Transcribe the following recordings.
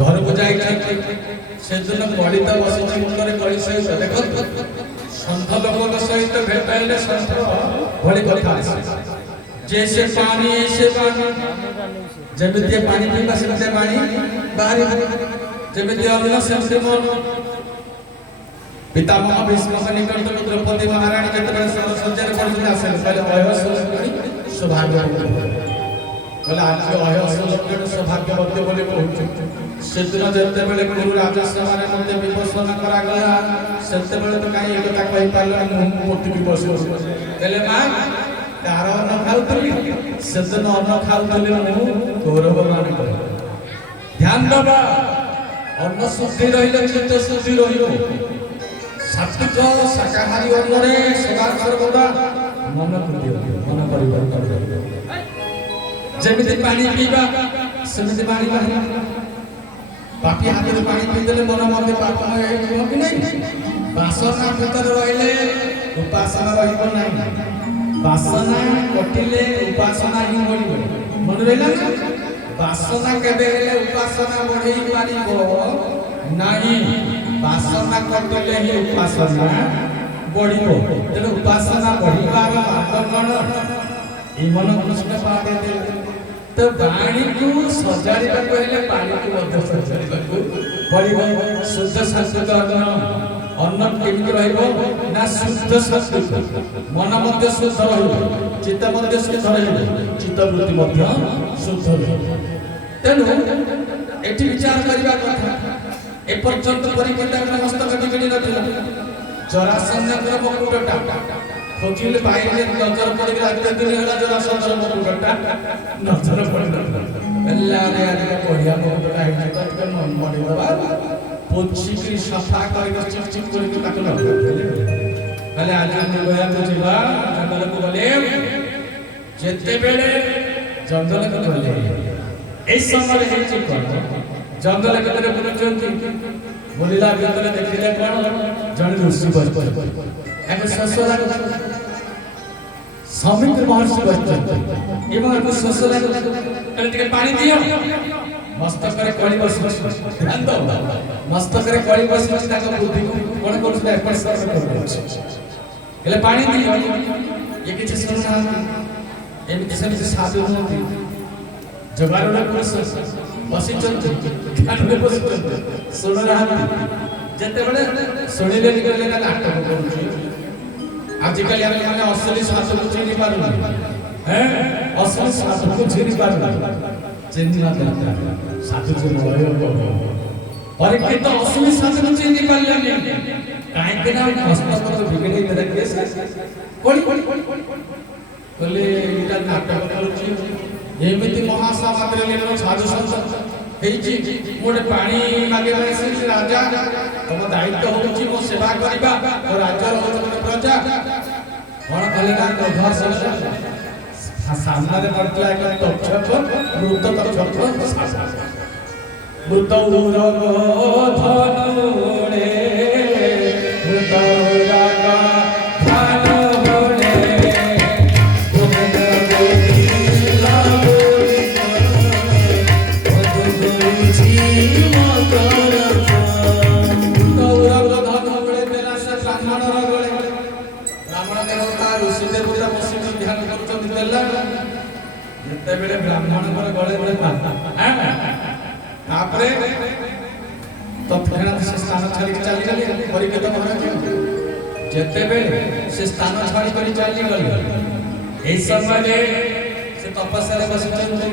घर को जाई से दिन कलिता बसी मुंडे कली सहित देख सन्थ लोक सहित भेटाइले सन्थ भली कथा जैसे पानी ऐसे पानी जमिते पानी पीवा सेमते पानी बाहरी जमिते अन्न सेमते मन पितामह भीष्म निकट द्रौपदी महारानी जतबे सज्जन पड़ते आसे पहले अयस सौभाग्य बोले आज अयस सौभाग्यवती बोली कहूँ से दिन जते बेले गुरु राजस्व माने मते विमोचन करा गला सेते बेले तो काई एक कथा कहि पारलो मूर्ति विमोचन कहले मां तार अन्न खाउतली से दिन अन्न खाउतली मु गौरव मान कर ध्यान दबा अन्न शुद्धि रहिले चित्त शुद्धि रहिबो सात्विक शाकाहारी अन्नरे सदा सर्वदा मन मन परिवर्तन जेमिति पानी पीबा सेमिति पानी बाहर पापी हाथ में पानी पी देले मन मध्य पापमय हो कि नहीं वासना भीतर रहिले उपासना रहिबो नहीं वासना कटिले उपासना ही बढ़िबो मन रहला वासना केबे हेले उपासना बढ़ी पारिबो नहीं वासना कटिले ही उपासना बढ़िबो तेरे उपासना बढ़िबार मापदंड ई मन कृष्ण पादे दे तो वाणी को सजाड़िबा कहले पानी को मध्य सजाड़िबा को बढ़िबो शुद्ध सात्विक अन्न केमिति रहइबो ना शुद्ध सात्विक मन मध्य शुद्ध रहइबो चित्त मध्य शुद्ध रहइबो चित्त वृत्ति मध्य शुद्ध रहइबो तेनु एठी विचार करिबा कथा ए पर्यंत परिकेता मस्तक बिगड़ी नथिला जरासंधर मुकुटटा खोजिले पाइले नजर पड़िला एते दिन होला जरासंधर मुकुटटा नजर पड़िला अल्लाह रे अरे बढ़िया मुकुटटा है त मन मडि बाबा पोछि की सफा करके चिक करके ताकल कहले आज ने गया तो जिबा जंगल को गले जेते बेले जंगल को गले ए समय हे जे कोन जंगल के तरफ बुलचंती बोलिला भीतर देखिले कोन जण ऋषि बस एक ससुरा समित्र महर्षि बसचंती एवं एक ससुरा कहले टिके पानी दियो मस्तक करे कळी बस ध्यान दो मस्तक करे कळी बस ताको बुद्धि को कोन कोन से स्पर्श कर कहले पानी दियो ये किछ सुनना एमि सब साधु होती जगारोड़ा पुरुष बसी चलते ध्यान में बसी चलते सुन रहा जते बड़े सुनिले निकले ना नाटक करूची आजकल हम माने असली साधु को चिनी पारु हैं असली साधु को चिनी पारु चिनी ना करता साधु से भयो और के तो असली साधु को चिनी पारले नहीं काहे के ना मस्तक तो बिगड़े मेरा केस कोली बोले इटा नाटक करूची एमिति महासमाद्र लेनो साधु संत हेची मोडे पानी मागे से राजा तम दायित्व होची मो सेवा करिबा और राजा होत प्रजा कोन कहले ना क्रोध से सामने रे पड़तला एक तक्षक मृत तक्षक मृत उरग धनुरे मृत उरग ब्राह्मण गले गले तापरे तत्क्षणात से स्थान छाड़ी चली गली परिकेत महाराज जेते बेले से स्थान छाड़ी करी चली गली ए समय से तपस्या रे बसिचंती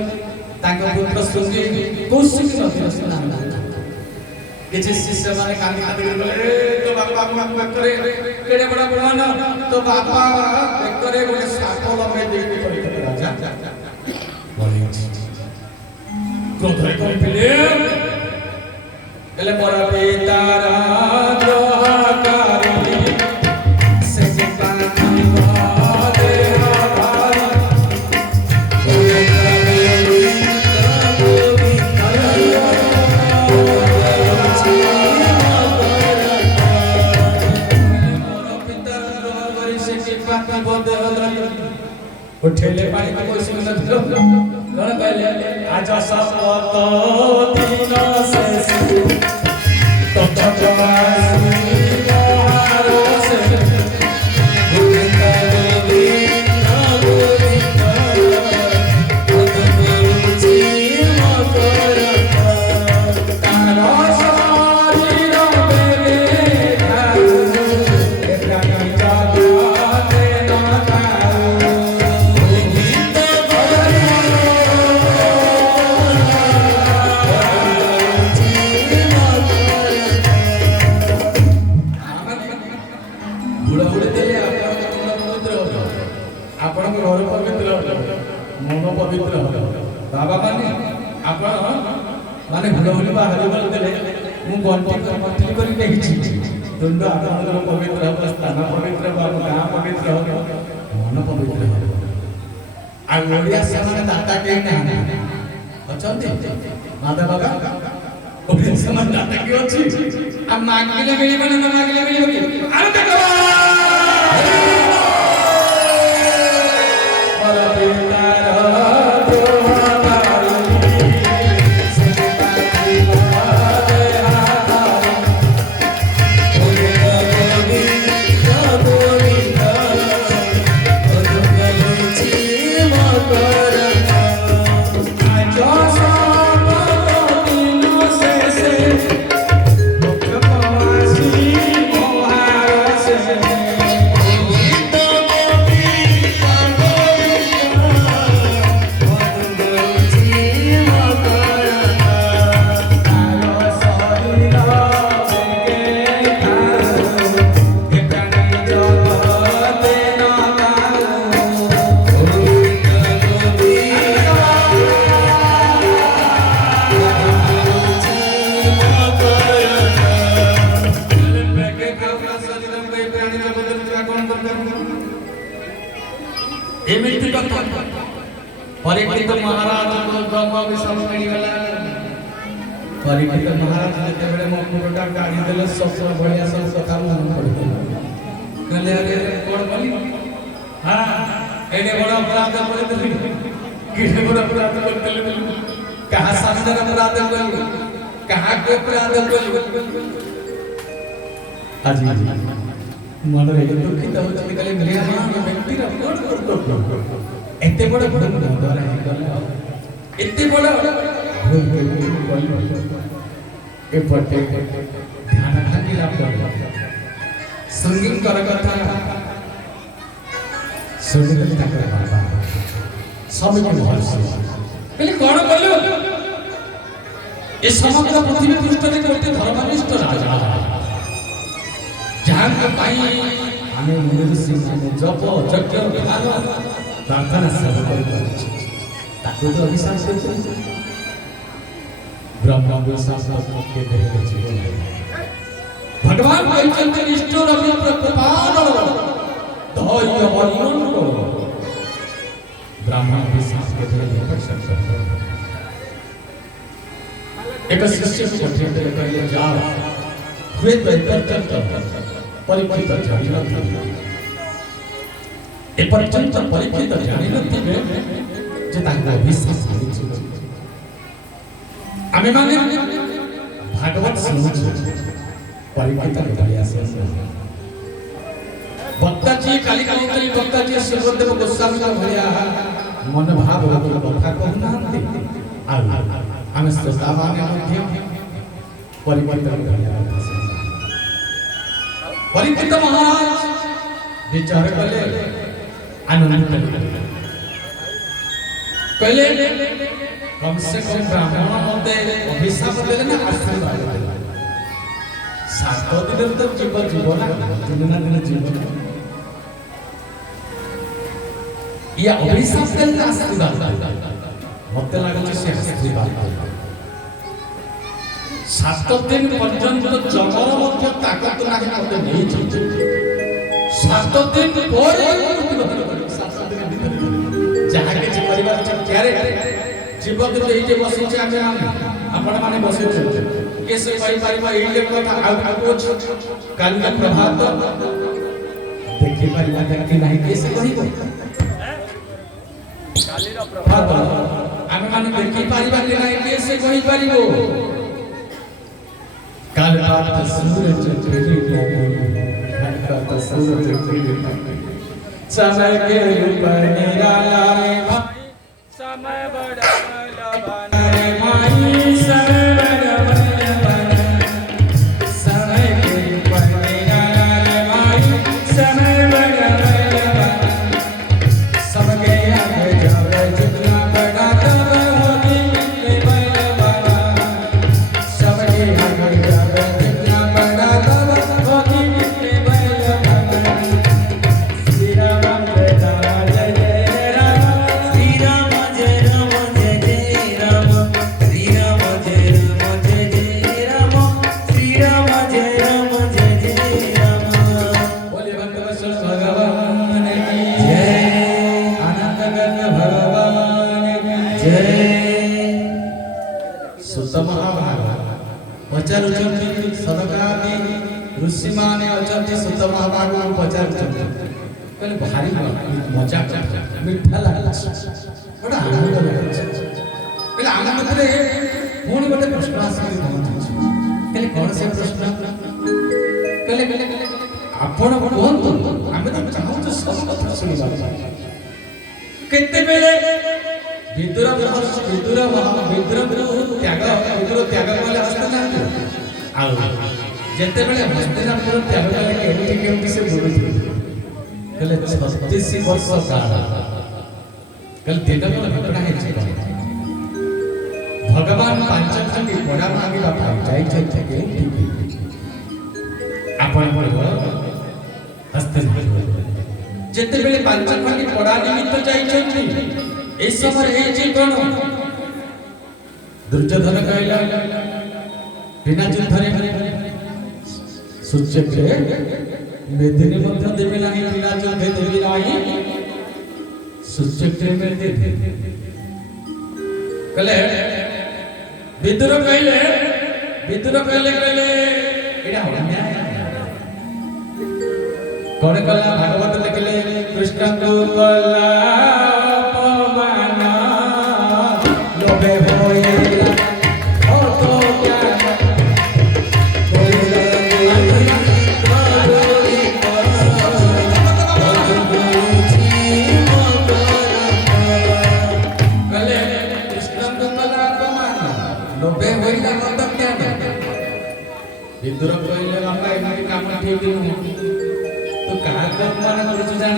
ताको पुत्र सुंगी कौशिक नदी स्नान किछि शिष्य माने कांदी कांदी बोले तो बापा को करे केडे बड़ा बड़ान तो बापा करे बोले साप लगे देवी परिकेत राजा क्रोध को पिले एले मोरा पिता राजा कारी से पान दे भाई ओरे मोरा पिता कारी से पान बदे उठेले पानी को कोई सुन न कौन कहले आज सपत दिन माने हुलहुली बाहर बोलते मु गंटी करी देखिछि दंड आपनकर पवित्र हो स्थान पवित्र हो गाँ पवित्र हो मन पवित्र हो आ ओडिया से माने दाता के ना अछंती माता बाबा ओडिया से माने दाता के अछि आ मांगले मिली माने न मांगले मिली होगी अरे देखो बड़ा बेटा परीक्षित महाराज ब्रह्म विषम मिलगला परीक्षित महाराज जते बेले मुकुटटा काढी देले सब बढ़िया सब कथा मन पड़े कहले अरे कोन बोली हां एने बड़ा अपराध कर देली किने बड़ा अपराध कर देली कहां सामने अपराध कर कहां को अपराध कर आज मन रे दुखित हो चली गले मेरे मां व्यक्ति रा कोन करतो एते बड़ बड़ द्वारा एते बड़ ए पटे ध्यान भागी लाभ संगीत कर कथा संगीत कर बाबा सब के भरोसे कहले कोन बोलू ए समग्र पृथ्वी पृष्ठ रे कोटे धर्मनिष्ठ राजा जान के पाई आने मुनि ऋषि माने जप यज्ञ ध्यान प्रार्थना सब कर ताको तो अभिशाप से ब्रह्म विश्वास के देह जीवन भगवान कहते ईश्वर अभी प्रपाद धैर्य बलिदान करो ब्रह्म विश्वास के देह पर सब एक शिष्य को पठित कहले जाओ हुए तो पर्यंत परीक्षित जानी न ए पर्यंत परीक्षित जानी नथिबे जे तांका विश्वास करिछि आमे माने भागवत सुनुछु परीक्षित भलिया से भक्ता जी काली काली भक्ता जी सुरदेव गोस्वामी का भलिया मन भाव होके कथा कहनांती आ आमे श्रोता माने मध्य परीक्षित भलिया परीक्षित महाराज विचार कले आनंद कहले कम से कम ब्राह्मण मते अभिशाप देले ना आशीर्वाद देले सात दिन तो जीवन ना दिन जीवन या अभिशाप देले आशीर्वाद मते लागले से आशीर्वाद सात दिन पर्यंत जमर मध्य ताकत नाही मते नहीं सात दिन ପରେ सात दिन जहाँ किसी परिवार क्यारे जीवन तो ये बस आपण माने बस कैसे ये काल प्रभात देखी पारि नहीं कैसे कह आमे माने देखी पारिबा कि नहीं कैसे कहि परिबो काल घाटा सूरज तेरी घाटा सूरज तेरी समय के ऊपर निराला रे भाई समय बड़ा बलवान रे भाई समय बड़ा बलवान समय के ऊपर निराला रे भाई समय बड़ा बलवान सबके आगे जावे जितना बड़ा तब होगी बलवान सबके आगे जावे जितना बड़ा तब होगी बलवान श्री राम जय राम जय जय राम श्री राम जय राम जय जय राम श्री राम जय राम जय जय राम श्री राम जय राम जय जय राम बोले भक्तवत्सल भगवान की जय आनंद गण भगवान की जय सुत महाभाग पचारुचंती सदकादि ऋषि माने अचंती सुत महाभाग को पचारुचंती कहले भारी मजा मिठा लागला बड़ा आनंद लागला कहले आनंद करे पुणी गोटे प्रश्न आसी पहुंची कहले कौन से प्रश्न कहले आपण कोहंतु आमे तो चाहू सब कथा सुनिबा केते बेले विदुर त्याग कले हस्ते ना आ जेते बेले हस्तिनापुर त्याग कले केउटी से बोलुथि कहले 36 वर्ष काल कहले दिन बेले घटना है भगवान पांचखंडी पड़ा मांगिबा पाई जाई छथि आपण बोलबो हस्तिनापुर जेते बेले पांचखंडी पड़ा निमित्त जाई छथि ए समय हे जी कोन दुर्योधन कहला बिना युद्धरे सूच्यके मेदिनी मध्य देवी नाही बिना युद्धे देवी नाही सूच्यके मेदिनी कहले विदुर कहले एडा अन्याय कोन कहला भागवत लिखले कृष्ण को कहला अपमान लोभे होएला ओ तो क्या कोई कहले कृष्ण को कहला अपमान लोभे होएला मतलब क्या विदुर कहले बाबा एमि काम ठीक नहीं तो कहा कर्म माने कुछ जान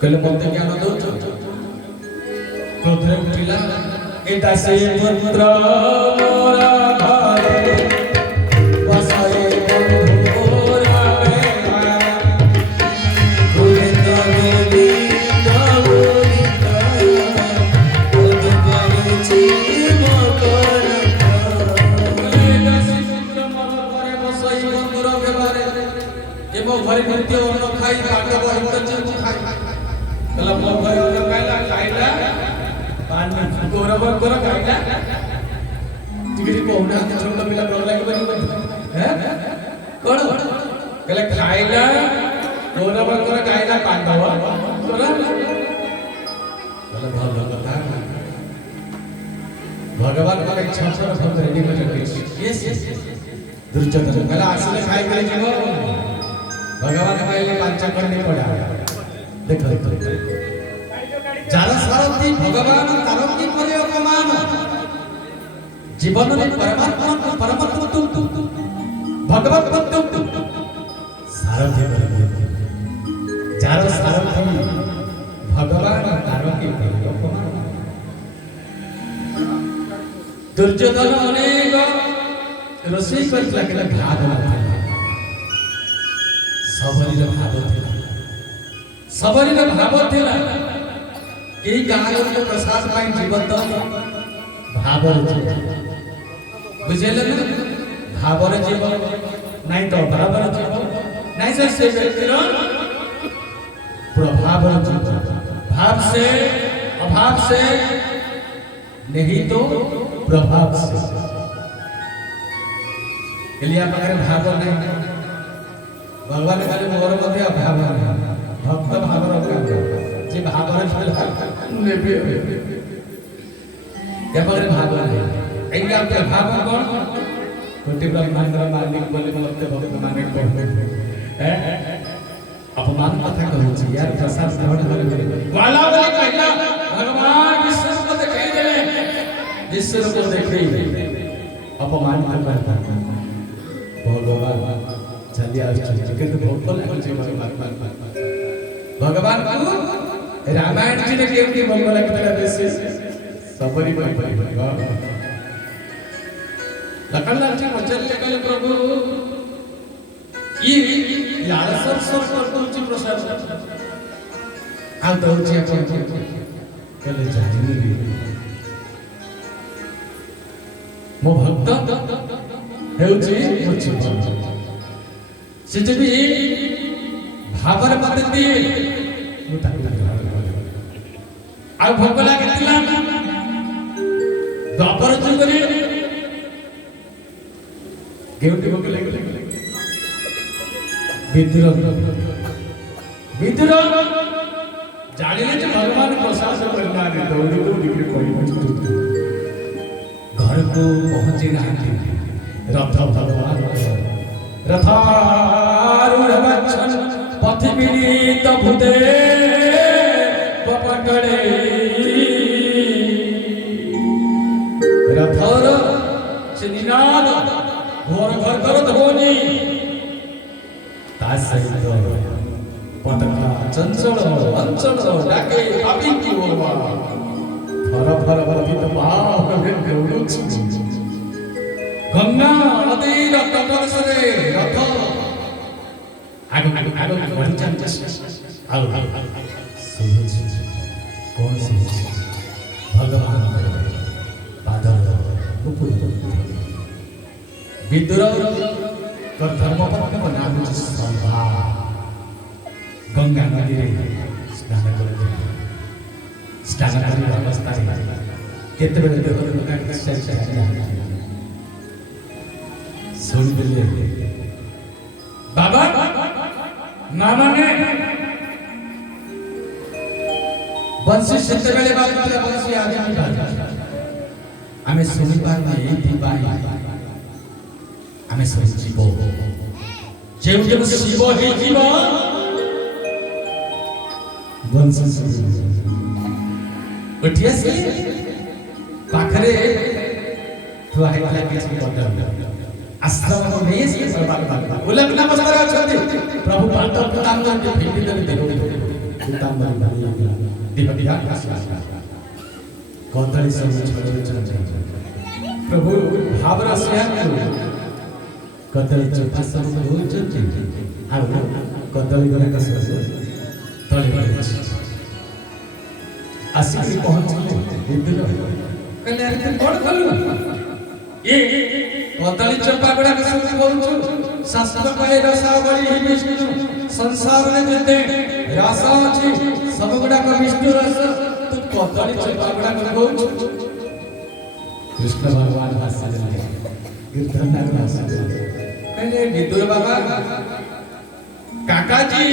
कहले मते ज्ञान दो क्रोधरे उठिला एटा से पुत्र मोरा घरे बसाए बंधु मोरा बेमारा गोविंद गोविंद गोविंद उदगाची मकर एटा से पुत्र मोरा घरे बसाई बंधुर बेमारे एमो घरे नित्य अन्न खाई काट बहित चिंत खाई कला मो घरे अन्न खाइला पानी गौरव कर खाइला टिकरी कोहुना छोटा पिला डर लागि बनी हैं कोन कले खाइला गौरव कर खाइला पांडव कला भल कथा भगवान का इच्छा से सब रेडी कर रखी यस दुर्योधन कला आसले खाइ खाइ जीव भगवान कहले पांचखंडी पड़ा देखो जार सारथी भगवान तारकी करे अपमान जीवन में परमात्मा परमत्व भगवत तत्व सारथी जार सारथी भगवान तारकी करे अपमान दुर्योधन अनेक रोषेई करथिला केला भाग नथिला सबरी भाव थिला एई गाँव के प्रसाद पाई जीवन भावर बुझेले ना भावर जीवन नहीं तो बराबर जीवन नहीं से व्यक्ति प्रभाव भाव से अभाव से नहीं तो प्रभाव से लिए भाव नहीं भगवान खाली मोर मध्य अभाव नहीं भक्त भावर जे भावर नेबे या पाखरे भाव नहीं एंगा के भाव कोन कोटि ब्रह्मांड मालिक बोले मत भक्त माने कहबे अपमान कथा कहूची यार प्रसाद ग्रहण करे वाला बोले कहला भगवान विष्णु को देखाई देले विष्णु को देखाई अपमान करता भगवान चलिए आश्चर्य के तो भोग लागल छै भगवान को रामायण जी ने केउटी भोग लागल बेसी सबरी पर लखनलाल जी पचारे कहले प्रभु ई यार सब करतुची प्रसाद आ दउची अपन कहले जाहिनी मो भक्त हेउची मुची से जब भावर पद्धति आ भोग लागितला द्वापर जुगरे केउटी भोग लागले विद्र जानिले जे भगवान प्रसाद करना रे दौड़ी दौड़ी के कोई घर को पहुंचे नहीं रथ भगवान रथारूढ़ गच्छन् पथि विनीत भूते पपटड़े रथर से निनाद घोर घर कर ध्वनि तासहित पटका चंचल अंचल डाके पापी की ओरवा फर फर पतित पाप में गौरुच गंगा नदी तट से रथ आगो बढ़ी जाते आओ कौन सी भगवान पादर विदुर कर धर्मपत्नी को नाम संभा गंगा नदी रे स्नान कर अवस्था केते बेले देखो गंगा के से सुन दिले बाबा नाना ने बंसी सेते बेले बाबा बंसी आगे नहीं हमें सुनी पार नहीं दीपाई हमें सुनी जीवो जेउ जेउ शिव ही जीव बंसी उठिया से पाखरे तो है वाला किसी पता आश्रम को नहीं से सर्वात्मा उलट नमस्कार अछते प्रभु पांडव प्रदान करके भेटी दे देखो उताम बलि दिव्या कौतली सब छोड़ प्रभु भावरा से कदली चौथा सब भूल चलते आ कदली गला का से तले गले आसिक पहुंच विद्युत कहले अरे तू कोड खलु ए कदली चौपा गला का सब बोलछु शास्त्र कहे रसावली ही विष्णु संसार में जते रसा अछि सब गुडा का विष्णु रस तू कदली चौपा गला का बोलछु कृष्ण भगवान भाषा दे कीर्तन ना भाषा कहले विदुर बाबा काका जी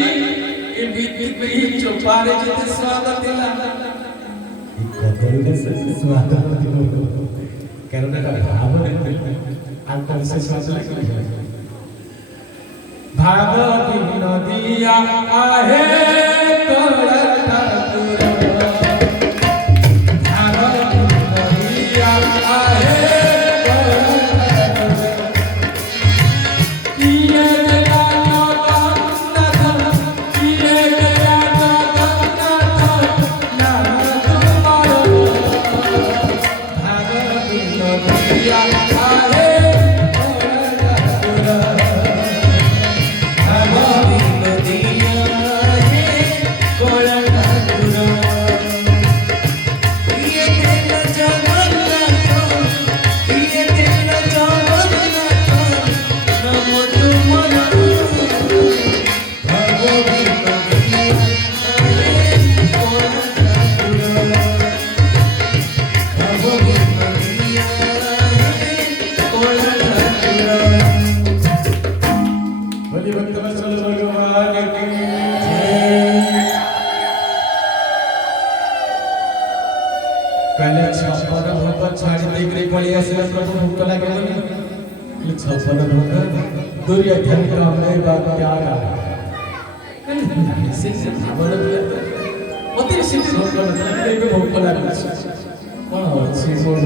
ए विद्युत ही चौपारे जते स्वाद दिला कदली से स्वाद दिलो कारण का भाव आंतर से स्वाद लगे भाव दिन दिया आहे तोरा ठाकुर छपन भोग दुरिया धन का मैं बात प्यारा से भावल मते से भोग मतलब के भोग लागे कोन अछि मोर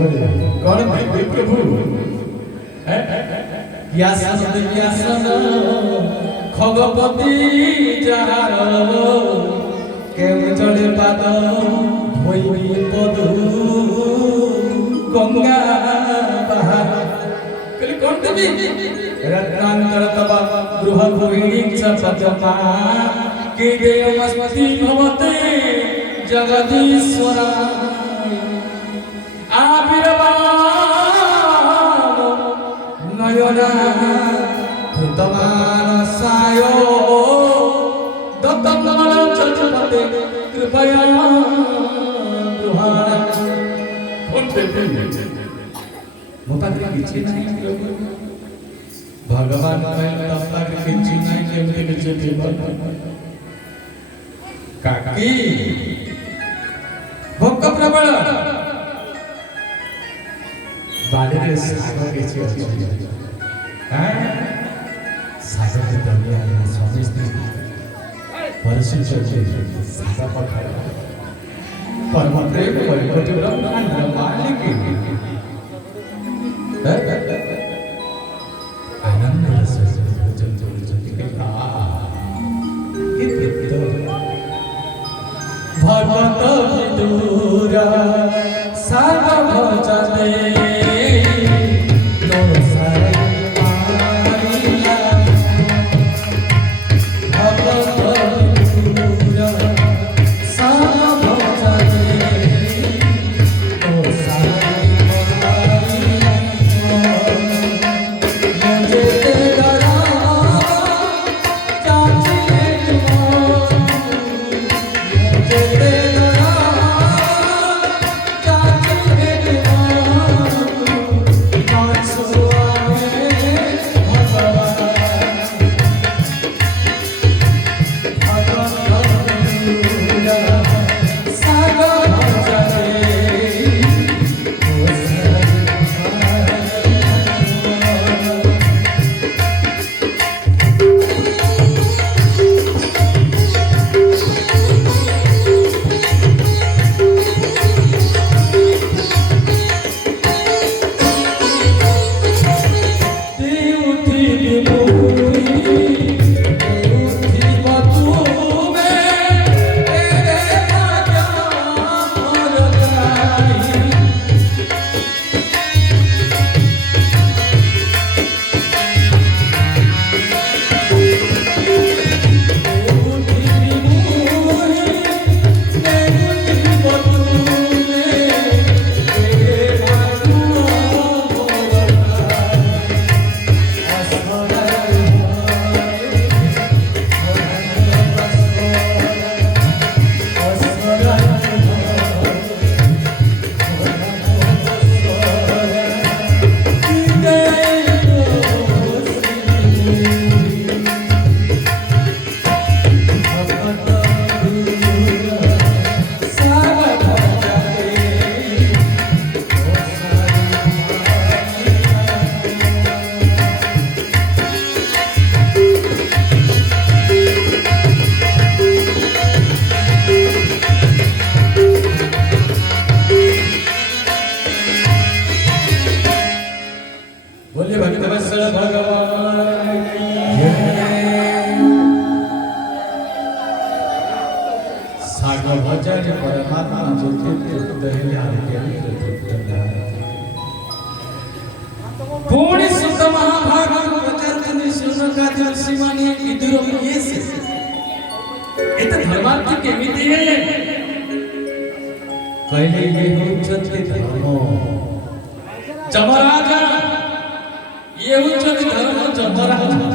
कोन भाई प्रभु यासन खगपति जाहार केम जले पाद भोई पदु गंगा बहार कल कोन देवी रत्नांतर तब गृह गृहिणी चपतमा के देवमस्ति भवते जगदीश्वरा आविर्भाव नयना कृतमान सायो दत्तमल चचपते कृपया दुहारा मोता किछि नहीं भगवान तत्ता किछि नहीं केमते किछि जीवन काकी भोक प्रबल बाड़े सागर किछि अछि हैं सागर के दुनिया में स्वामी स्त्री परसु चले सागर पठार परम प्रेम वैकुंठ ब्रह्मांड मालिक आनंद रस भोजन जोड़ भगवत विदुर सागर भजते पुण्य सुत महाभारत प्रचारचंद्र सुनका सीमानी विदुर ये से एत धर्मार्थ केमिति है कहले ये होचते धर्म जमराजा ये होचते धर्म जमराजा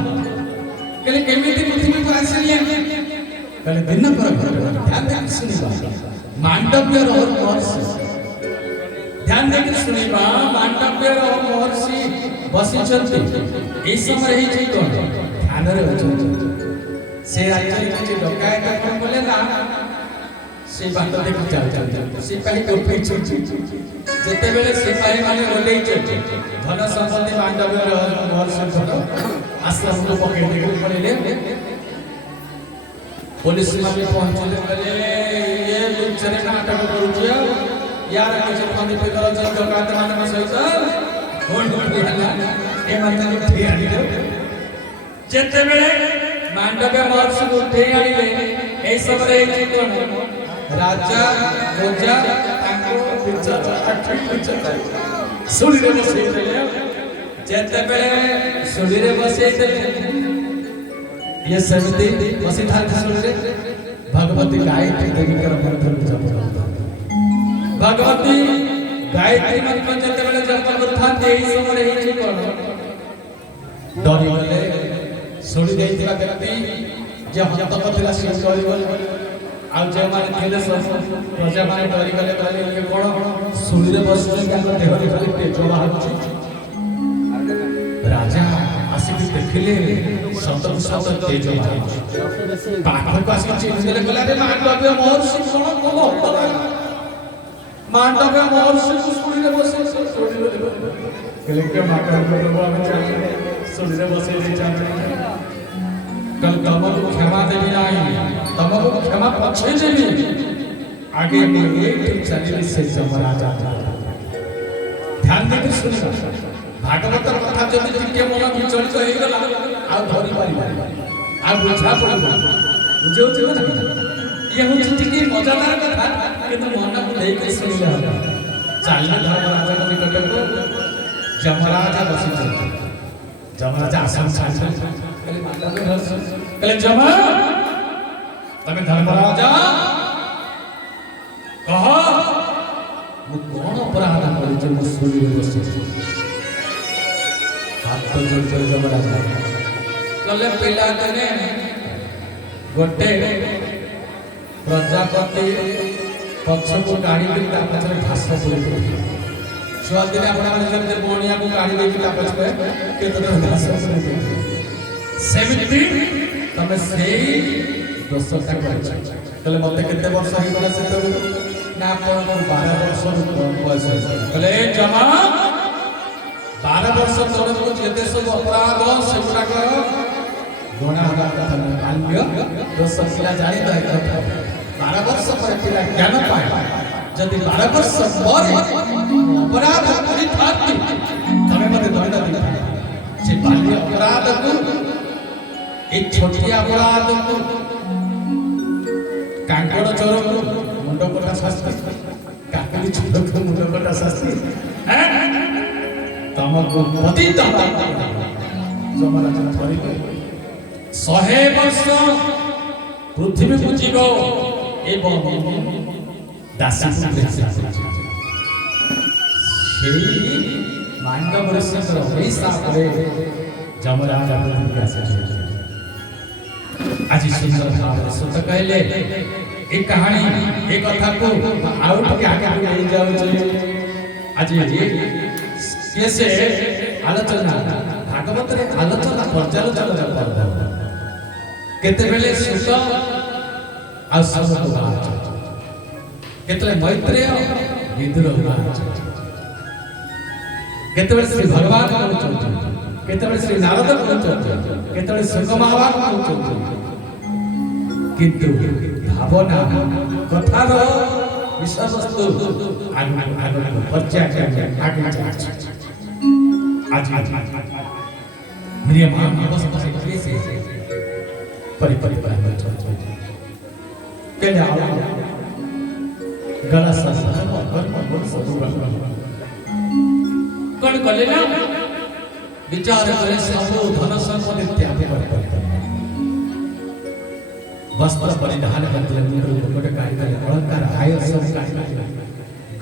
कहले केमिति पृथ्वी को आसिलिया कहले दिन पर ध्यान दे सुनिबा मांडव्य और महर्षि ध्यान देकर सुनिबा मांडव्य और महर्षि बसिछन्ति ए समय रही छै तो ध्यान रे अछन्ति से राज्य के डकायत कोन बोले ना से बात देखि चल सिपाही टोपी छुटी जेते बेले सिपाही माने रोले छै धन संपत्ति मांडव महर्षि आश्रम को पकड़ के पड़े पुलिस में पहुंचले कहले ये लुचरे नाटक करूछिया यार किछ फंदी पे करो जे डकात मान सहित कोन हला ए माता के ठे आनी जेते बेले मांडव महर्षि को ठे आइले ए सब रे कोन राजा राजा ताको विचार अठी विचार सुड़ी रे बसे जेते बेले सुड़ी रे बसे ये समिति वसीधार सुरे भगवती गायत्री देवी कर मंत्र जप भगवती गायत्री मंत्र जते बेले जप करथा देई समय ही कोन डरी गले सुड़ी देइतिला व्यक्ति जे हत कथिला से डरी गले आ जे माने थिले सब प्रजा माने डरी गले कहले ये कोन सुड़ी रे बसले के देह रे खाली पेट बाहर राजा आसिक देखिले सतक सतक तेज पाखर को आसिक चिन्हले गला रे मांडव्य महर्षि कोन कोलो मांडव्य महर्षि को सुड़ी रे बसे सुड़ी रे कहले के माकर प्रभु हम चाहे सुड़ी रे बसे ले चाहे कल तमको क्षमा देबी नाही तमको क्षमा पछे देबी आगे में एक चली से जमराजा ध्यान देके सुनो भागवतर कथा जदि टिके मन विचलित हो गला आ धरि पारि आ बुझा पड़ो बुझो ये हो टिके मजादार कथा किंतु मन को देई के सुनिले हो चालिले धर्मराजा को निकट को जमराजा बसित जमराजा आसन छाड़ कहले माता के हर्ष कहले जमा तमे धर्मराजा कह मु कोन अपराध करि जे मु सुनि बसि हाथ तो जोड़ जमराजा कले पिला तने गोटे प्रजापति पक्ष को गाड़ी के ता पछरे घास पड़े छुआ दिने अपना मन जब बोनिया को गाड़ी दे के ता पछरे केतने घास पड़े सेमिति तमे सेही दोषता कर कले मते केते वर्ष ही गला से तो ना अपन 12 वर्ष बयस कले जमा 12 वर्ष तोर को जेते सब अपराध सेटा कर गुना हवा कथा बाल्य दोष पिला जानि दय कथा 12 वर्ष पर पिला ज्ञान पाए जदि 12 वर्ष पर अपराध करि थाती तमे मते दंड दे से बाल्य अपराध को एक छोटी अपराध को कांकड़ चोर को मुंड कटा शास्ति काकली चोर को मुंड कटा शास्ति तमको पतित जमराजा थरी 100 वर्ष पृथ्वी को जीव एवं दासी से मांडव ऋषि वैसा परे जमराजा पृथ्वी आसे आज सुंदर भाव सुत कहले एक कहानी एक कथा को आउट के आगे ले जाऊ आज ये कैसे आलोचना भागवत रे आलोचना पर्यालोचना करबो केते बेले सुत आ सुत बात केते मैत्रेय विदुर बात केते बेले श्री भगवान कहउछन केते बेले श्री नारद कहउछन केते बेले सुख महाभाग कहउछन किंतु भावना कथार विषय वस्तु आगे पर्याय आगे जाछ आज प्रियमान अवस्था से कैसे परिपरिपरा के जाओ गला सा कर्म बोल सब कौन कले ना विचार करे सब धन संपत्ति त्याग कर वस्त्र परिधान करते मुंड मुकुट काढ़ी कर अलंकार आय सब काढ़ी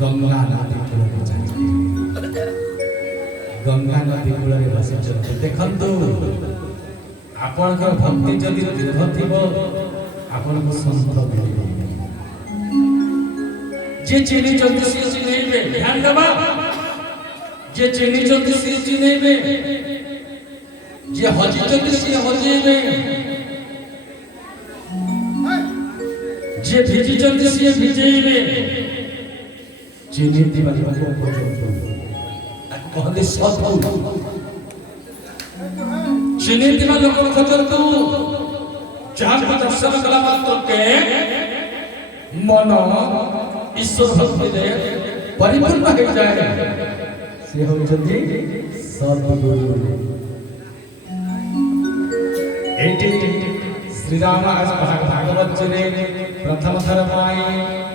गंगा नदी कूल जाई गंगा नदी कूल रे बसि देखंतु आपन का भक्ति जदि दीर्घ थिबो आपन को संत मिलिबो जे चिनी जदि से चिनेबे ध्यान देबा जे चिनी जदि से चिनेबे जे हजि जदि से हजिबे जे भिजी जल्दी से भिजेबे चिनी दिवाली को पहुंचो कहले सतगुरु ଚିହ୍ନିଥିବା ଲୋକ ଖୋଜନ୍ତୁ ଯାହାକୁ ଦର୍ଶନ କଲା ମାତ୍ରକେ ମନ ଈଶ୍ୱର ଭକ୍ତିରେ ପରିପୂର୍ଣ୍ଣ ହେଇଯାଏ। ସେ ହେଉଛନ୍ତି ସଦ୍ଗୁରୁ। ଏଇଠି ଶ୍ରୀରାମ ଭାଗବତରେ ପ୍ରଥମ ଥର ପାଇଁ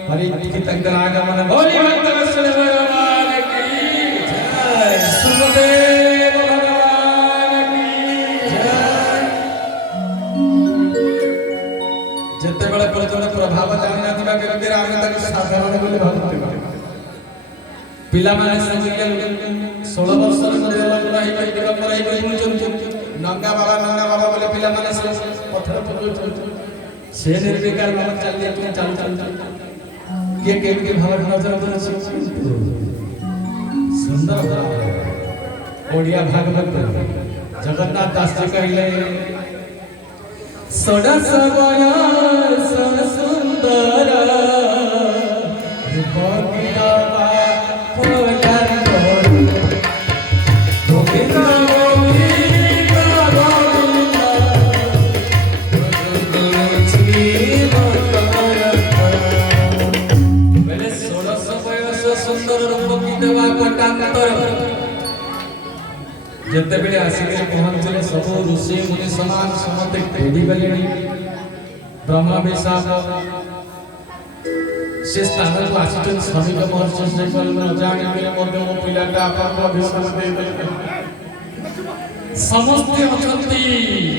ପରୀକ୍ଷିତଙ୍କ ଆଗମନ ବୋଲି ଭକ୍ତବତ୍ସଳ ଭଗବାନ କି ଜୟ। ସୁରଦେବ ଭଗବାନ କି ଜୟ। ଯେତେବେଳେ ପର୍ଯ୍ୟନ୍ତ ପ୍ରଭାବ ଜାଣିନଥିବା ବ୍ୟକ୍ତିରେ ଆମେ ତାକୁ ସାଧାରଣ ବୋଲି ଭାବୁଥିବା। ପିଲାମାନେ 16 ବର୍ଷର ନଙ୍ଗା ବାବା ବୋଲେ ପିଲାମାନେ ପଥର ପକାଉଛନ୍ତି। ସେ ନିର୍ବିକାର ଭାବ ଚାଲୁଛନ୍ତି। କିଏ କେମିତି ଭାବରେ ନଜର ଦେଉଛି। ସୁନ୍ଦର ଭାବରେ ଓଡ଼ିଆ ଭାଗବତ ଜଗନ୍ନାଥ ଦାସ କହିଲେ ଷୋଡ଼ଶ ବୟସ ସୁନ୍ଦର ରୂପ ଯେତେବେଳେ ଆସିକି ପହଞ୍ଚିଲେ ସବୁ ଋଷି ମୁନି ସମାନ ସମସ୍ତେ ଫେରି ଗଲେଣି। ବ୍ରହ୍ମ ବିଶାପ ସେ ସ୍ଥାନକୁ ଆସିଛନ୍ତି। ଶ୍ରମିକ ମହର୍ଷି ସେ କହିଲେ ଜାଣିଥିଲେ ମଧ୍ୟ ମୋ ପିଲାଟା ଆପଣଙ୍କ ଅଭିଶାପ ଦେଇଦେଲେ। ସମସ୍ତେ ଅଛନ୍ତି।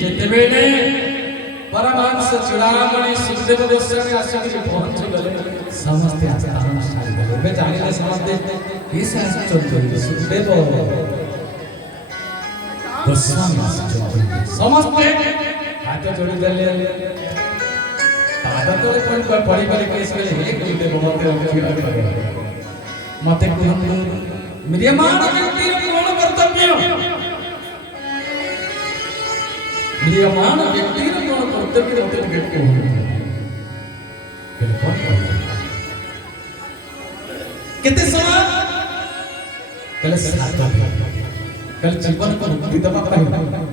ଯେତେବେଳେ ପରମହଂସ ଚୂଡ଼ାମଣି ସୁଖଦେବ ଗୋସ୍ୱାମୀ ଆସିକି ପହଞ୍ଚିଗଲେ ସମସ୍ତେ ଆସ୍ଥାନ ଛାଡ଼ିଗଲେ। ଏବେ ଜାଣିଲେ ସମସ୍ତେ କିଏ ସେ ଆସିଛନ୍ତି। ସୁଖଦେବ ଗୋସ୍ୱାମୀ ଆସିଛନ୍ତି। ସମସ୍ତେ ହାତ ଯୋଡ଼ିଦେଲେ। ପାଦ ତଳେ ପଡ଼ିଗଲେ କେସ୍ କଲେ ହେ ଗୁରୁଦେବ ମୋତେ ରକ୍ଷା କର। ମୋତେ କୁହନ୍ତୁ ମ୍ରିୟମାଣ ବ୍ୟକ୍ତିର କ'ଣ କର୍ତ୍ତବ୍ୟ? ମ୍ରିୟମାଣ ବ୍ୟକ୍ତିର କ'ଣ କର୍ତ୍ତବ୍ୟ ମୋତେ ଟିକେ କୁହନ୍ତୁ। କେତେ ସମୟ? କହିଲେ 7 ଦିନ। कल जीवन को मुक्ति दबा पाए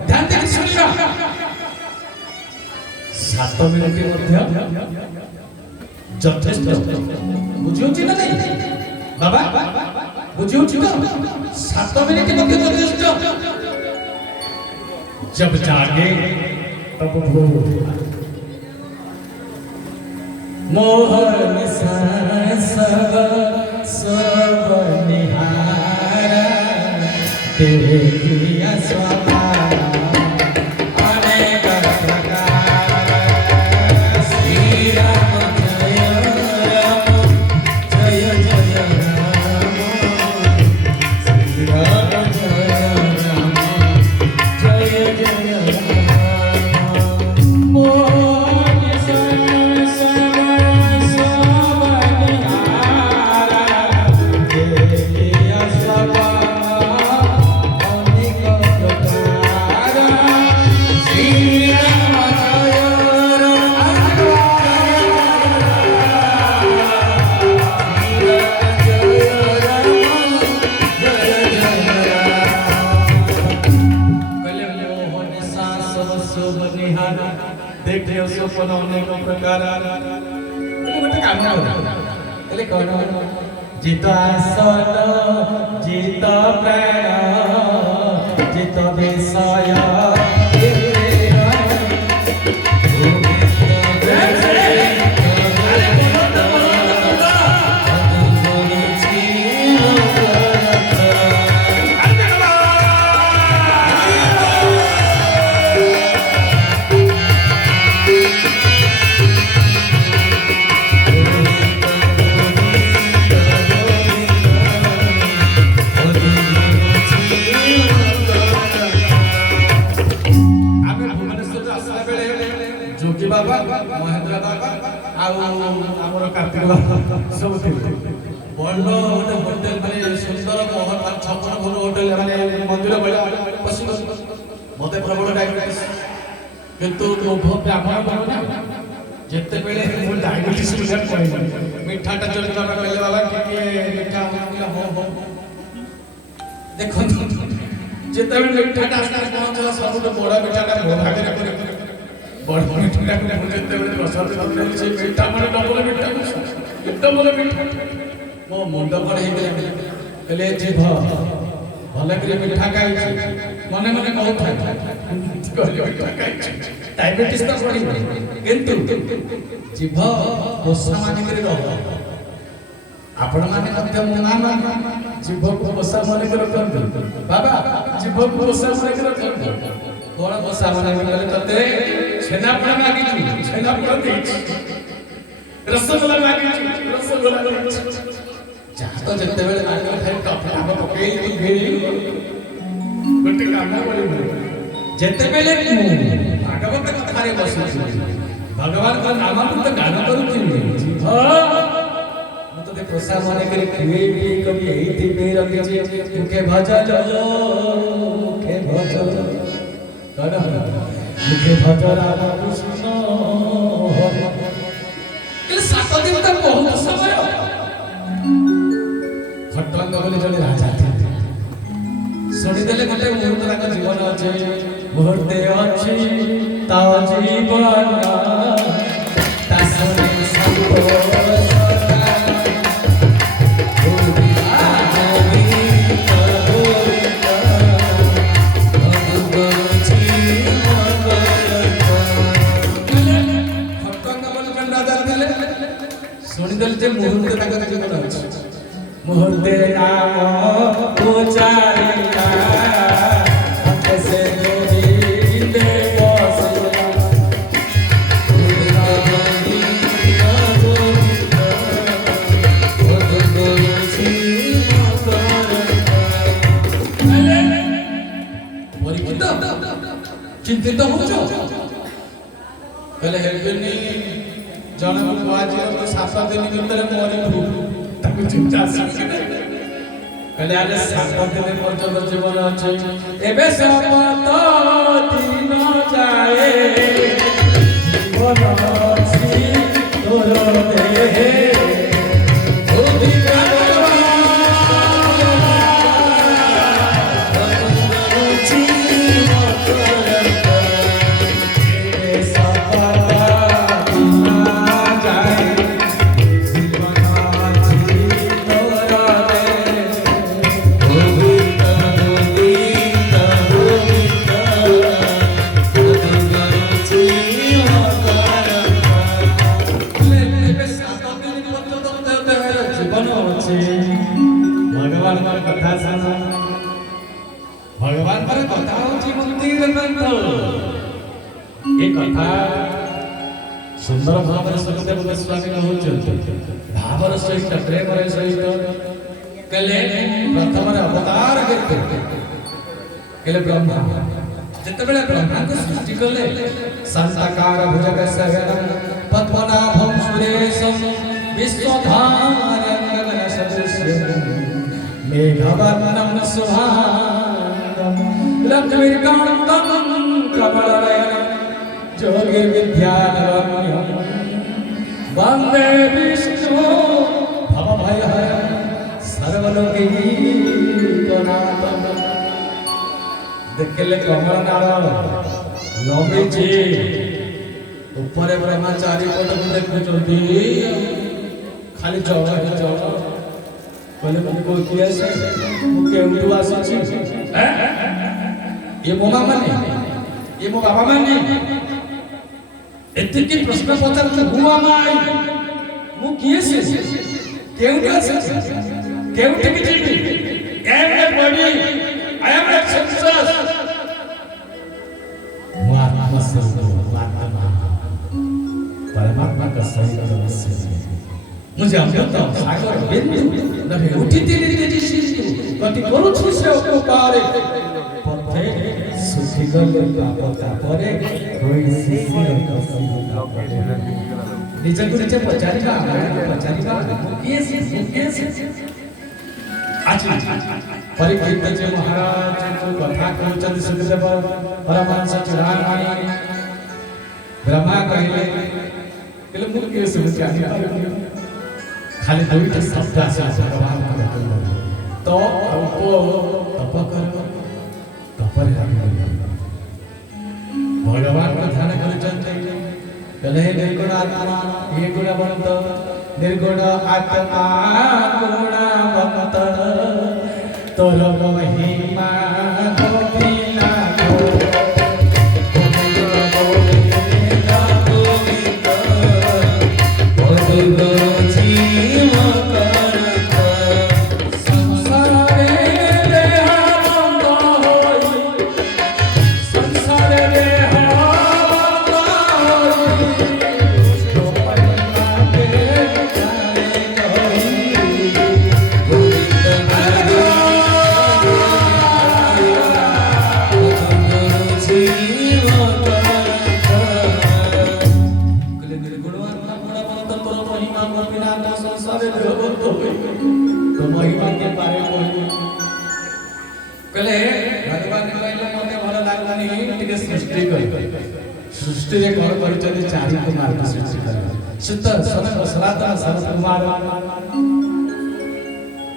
ध्यान दे सुनिया 7 मिनिट मध्य যথেষ্ট বুঝিউছি না নাই বাবা বুঝিউছি তো 7 मिनिट मध्य যথেষ্ট जब जागे तब भोर मोहन सब सब निहारा तेरे किया स्वभाव अनेक प्रकार श्री राम जय राम जय जय राम श्री राम जय राम जय जय राम मोहन सब सब निहारा तेरे किया स्वभाव देखिए स्वप्न अनेक प्रकार गोटे काम कर कौन जित आसन जित प्राण जित विषय बाबा महेंद्र बाबा आमर कार्तिक बाबा सब थे बड़ गोटे होटेल माने सुंदर महल 56 फुट होटेल माने मंदिर बड़ा पसंद मते प्रबल डायबिटीज किंतु लोभ ब्राह्मण बाबा जेते बेले मु डायबिटीज सुविधा पड़े मिठाटा चल बाबा कहले बाबा कि मीठा हो हो देखो ଯେତେବେଳେ ମିଠାଟା ଆସିଲା ପହଞ୍ଚିଲା ସବୁଠୁ ବଡ଼ ମିଠାଟା ମୋ ଭାଗରେ ପରେ ବଡ଼ ମିଠାଟା ମୁଁ ଯେତେବେଳେ ପ୍ରସାଦ ଦେଲି ସେ ମିଠା ମାନେ ଡବଲ ମିଠା ଡବଲ ମିଠା ମୋ ମୁଣ୍ଡ କଣ ହେଇଗଲା କହିଲେ ଜିଭ ଭଲ କରି ମିଠା ଖାଇଛି ମନେ ମନେ କହୁଥାଏ ମିଠା ଖାଇଛି ଡାଇବେଟିସ୍ ତ ପଡ଼ିବ କିନ୍ତୁ ଜିଭ ପୋଷା ମାନିକରି ରହ ଆପଣମାନେ ମଧ୍ୟ ମନା ଜିଭକୁ ପୋଷା ମନେକରି ରଖନ୍ତୁ ବାବା ଜିଭକୁ ପୋଷା ମନେକରି ରଖନ୍ତୁ କଣ ପୋଷା ମନେକରି କଲେ ତତେ ଛେନାପୋଡ଼ ମାଗିଛୁ ଛେନାପୋଡ଼ ଦେଇଛି ରସଗୋଲା ମାଗିଛୁ ରସଗୋଲା ଦେଇଛି ଯାହା ତ ଯେତେବେଳେ ମାଗିଲ ଖାଇ ଟପଟାପ ପକେଇ ଘେରି ଗୋଟେ କାମ କରିବୁ ଯେତେବେଳେ ମୁଁ ଭାଗବତ କଥାରେ ବସୁଛି ଭଗବାନଙ୍କ ନାମକୁ ଗାନ କରୁଛି ଜିଭ पोसा मन करे खुएबी कभी एथि पे रखिजे मुखे भजल मुखे भजल कण मुखे भजल राधा कृष्ण के 7 दिन तक बहुत समय खटंग बोले जने राजा थे सुनी देले गटे मुहूर्त का जीवन अछि मुहूर्ते अछि ता जीवन तासने सब जे मुहूर्त तक जीवन अछि मुहूर्ते नाम उचारिया हत से जीते बसला गुरुनानी गोविंदा ओद गोची मकर चिंतित हो जो कहले हेल्पनी जन को आज 7 दिन भीतर मरिबू ताकू चिंता कहले आज 7 दिन पर्यंत जीवन अछि एबे समत दिन जाए जीवन अछि तोर देहे भगवान पर कथा होची मुक्ति दंत ए कथा सुंदर भाव सुखदेव गोस्वामी कहउछन भावर सहित प्रेम सहित कले प्रथम अवतार करते कले ब्रह्मा जेतेबेले ब्रह्मा को सृष्टि कले संसाकार भुजग सहन पद्मनाभं सुरेशं विश्वधारं गगन सदृशं मेघवर्णं सुहानं लक्ष्मीकान्तं कमलनयनं योगिर्विद्यानगम्यं वन्दे विष्णु भवभयहरं सर्वलोकैकनाथं देखले कमल नाड़ लंबीची ऊपर ब्रह्मचारी पट देखुंती खाली जग जग कहले मुझको किया से मुके उठू आसी ये मो मामा ने ये मो बाबा माने एतिकी प्रश्न पचार हुआ माई मु किए से केउठी आसी केउठी की जीवी am a body I am a success आत्मा से परमात्मा का सही रहस्य मुझे अमृत सागर बिंदु नभे उठिति निति शिशु गति करूछु से उपकारे पथे सुखी गले पापता परे होई शिशिर कसी निजे को निजे पचारिबा किए से आछि परिकृत जे महाराज को कथा कहउछन सुखदेव परमांश चूड़ामणि ब्रह्मा कहले मुख्य समस्या खाली दुईटा शब्द आसे भगवान तो तप कर तपरे भगवान को ध्यान कर निर्गुण आत्मा ये गुणवंत निर्गुण आत्मा गुणवंत तोर महिमा गोविंदा तो महिमा के बारे में कहले भगवान कहले मते भल लागलानी टिके सृष्टि सृष्टि रे कोन परिचय चारि कुमार के सृष्टि कर शुद्ध सनक सनातन सरस कुमार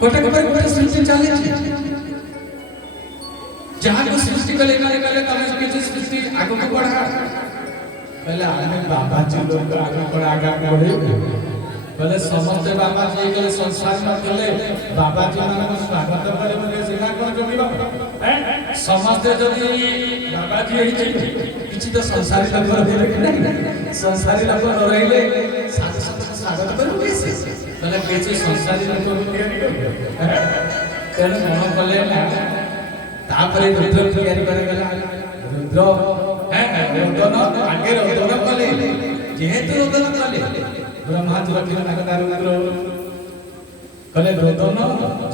कोटे कोटे सृष्टि चाले जहां को सृष्टि कले तमे किछ सृष्टि आगु को बढ़ा पहले आने बाबा जी लोग आगे बढ़े बोले समस्त बाबा जी के संसार में चले बाबा जी मान स्वागत करे बोले सिना कोन जमीबा हैं समस्त जदी बाबा जी एही किछि तो संसारी लोग रहे कि नहीं संसारी लोग रहिले साथ साथ स्वागत करे कैसे बोले कैसे संसारी लोग को तैयारी करे तेन मन कले ना तापरे रुद्र तैयारी करे गला रुद्र हैं रोदन आगे रोदन कले जेहेतु रोदन कले ब्रह्मा जी रखिले नागदा रुद्र कले रोदन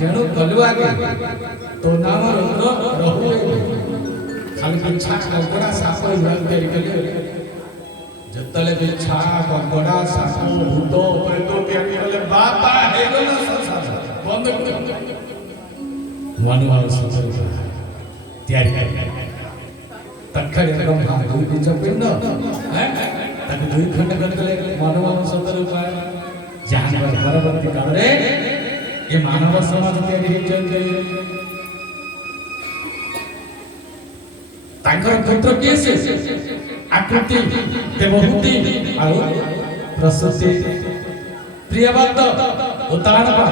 जेणु कलु आगे तो नाम रुद्र रहु खाली बिच्छा कंकड़ा साप उड़ान तैयारी कले जतले बिच्छा कंकड़ा साप भूत प्रेत तैयारी कले बापा हे गला संसार बंद मानव संसार तैयारी करे तखरे ब्रह्मा दुई बीज पिंड हैं ताकि दुई खंड करले मानव संसार उपाय जानवर परवर्ती काल रे ये मानव समाज तैयारी होचंते तांकर पुत्र केसे आकृति देवहूति आरो प्रसूति प्रियवंत उतानपा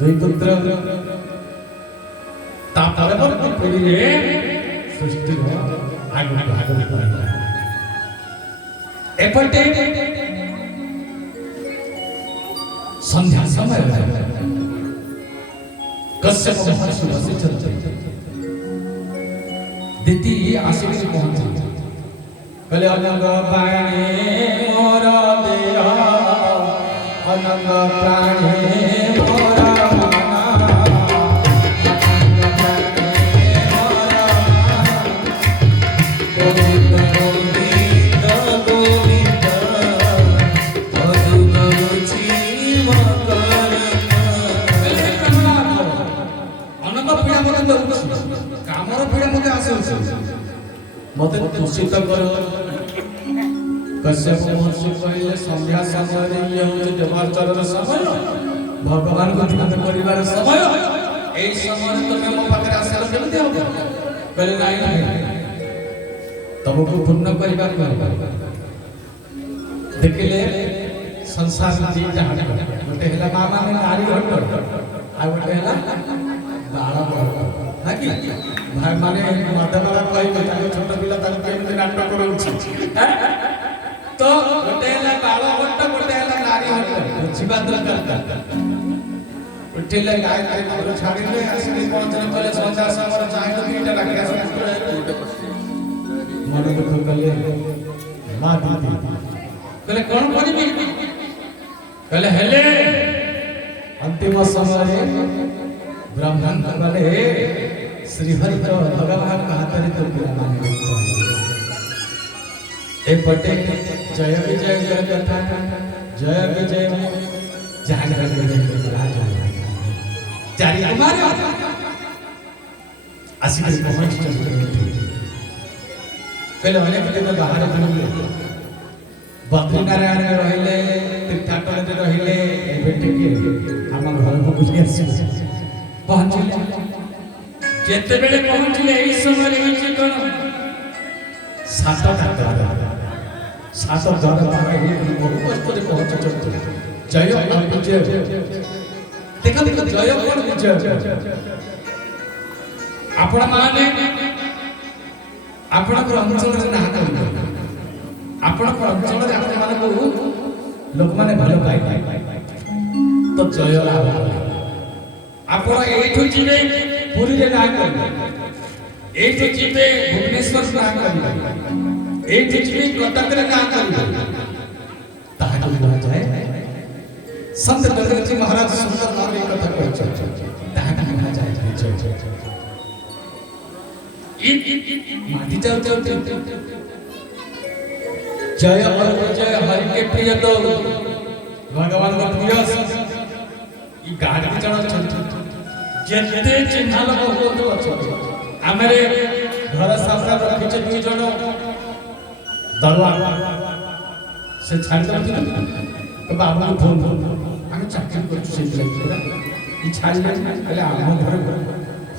दुई पुत्र ता परवर्ती पीढ़ी रे सृष्टि आगु एपटे संध्या समय कश्यप महर्षि वशिष्ठ दिति आशीष पहुंचे कहले अनंग प्राणी मोर देह अनंग प्राणी मोर मते दूषित कर कश्यप महर्षि कहले संध्या समय ये होचे देवार्चनर समय भगवान को ध्यान करिवार समय एई समय तमे मो पाखरे आसर केमते हो कहले नाही तुमको पूर्ण करिवार देखिले संसार जी जहां गोटे हला मामा ने नारी हट आ गोटे हला बाळा हट नाकी भाई माने माधवरा कहबे ताके छोट पिला ताके केमते नाटक करउछि तो गोटे हला बाळा हट गोटे हला नारी हट बुझिबा दरकार उठिले गायत्री मंत्र छाडिले आसी पहुंचले पहले संसार सागर चाहे तो तीनटा लागे आसी मन दुख कले मा दीदी कहले कोन करिबी कहले हेले अंतिम समय ब्राह्मण कहले श्री हरि तो भगवान का हाथ रे तो पूरा माने ए पटे जय विजय जय कथा जय विजय जान कर राजा चारि कुमार आसी के पहुंच चले पहले वाले के तो बाहर बुलले बद्री नारायण में रहिले तीर्थाटन में रहिले बेटे के हम घर को बुझ के पहुंचले जेते बेले पहुंचले एई समय होइछ कोन सात द्वार पार होई बहु कष्ट रे पहुंच जय और विजय देखा जय और विजय आपण माने आपण अंचल रे ना कर आपण अंचल रे आपण माने को लोक माने भलो पाई तो जय लाभ आपण एठु जिवे पुरी रे ना कर एठु जिवे भुवनेश्वर ना कर एठु जिवे कटक रे ना कर ताहा को जाए संत दशरथ जी महाराज सुंदर नाम कथा कहछ ताहा कहा जाए जय माटी जाओ जय और विजय हरि के प्रिय तो भगवान का प्रिय ई गाड़ी चढ़ जेते चिन्हा लोग होतो अछि हमरे घर सामने रखिछ दुई जण दरवा से छाड़ दे तो बाबू को फोन हम चाकरी करछु से लागी ई छाड़ ले हम घर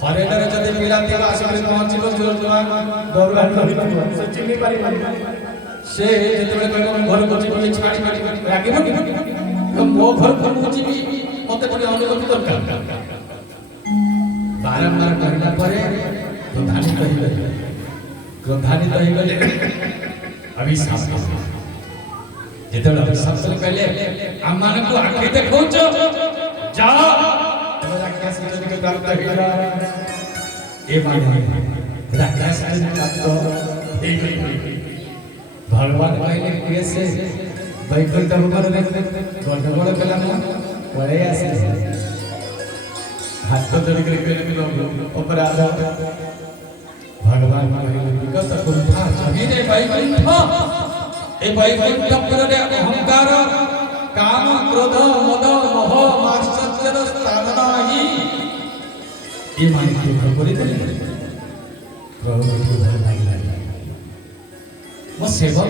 फरेडर जदे पिला देवा आसे पहुंचलो जोर जवान दौड़ा धरि से चिन्ही पारि से जेते कहबो घर को जीव छाड़ी रागिबो कि मो घर को जीव मते परे अनुमति दरकार बारंबार कहला परे क्रोधान्वित हो गले अभिशाप जेते अभिशाप कहले हम मान को आंखें देखौछ जा राक्षस के प्राप्त हेला ए माने राक्षस के प्राप्त हे गई भगवान कहले कैसे वैकुंठ ऊपर गडबड़ कला परे आसे हाथ जोड़ के कहले अपराध भगवान कहले विगत कुंठा छबिने वैकुंठ ए वैकुंठ पर अहंकार काम क्रोध मद मोह माश्चर्य स्थान नाही ए माने दुख करि देले प्रभु भल लागिला मो सेवक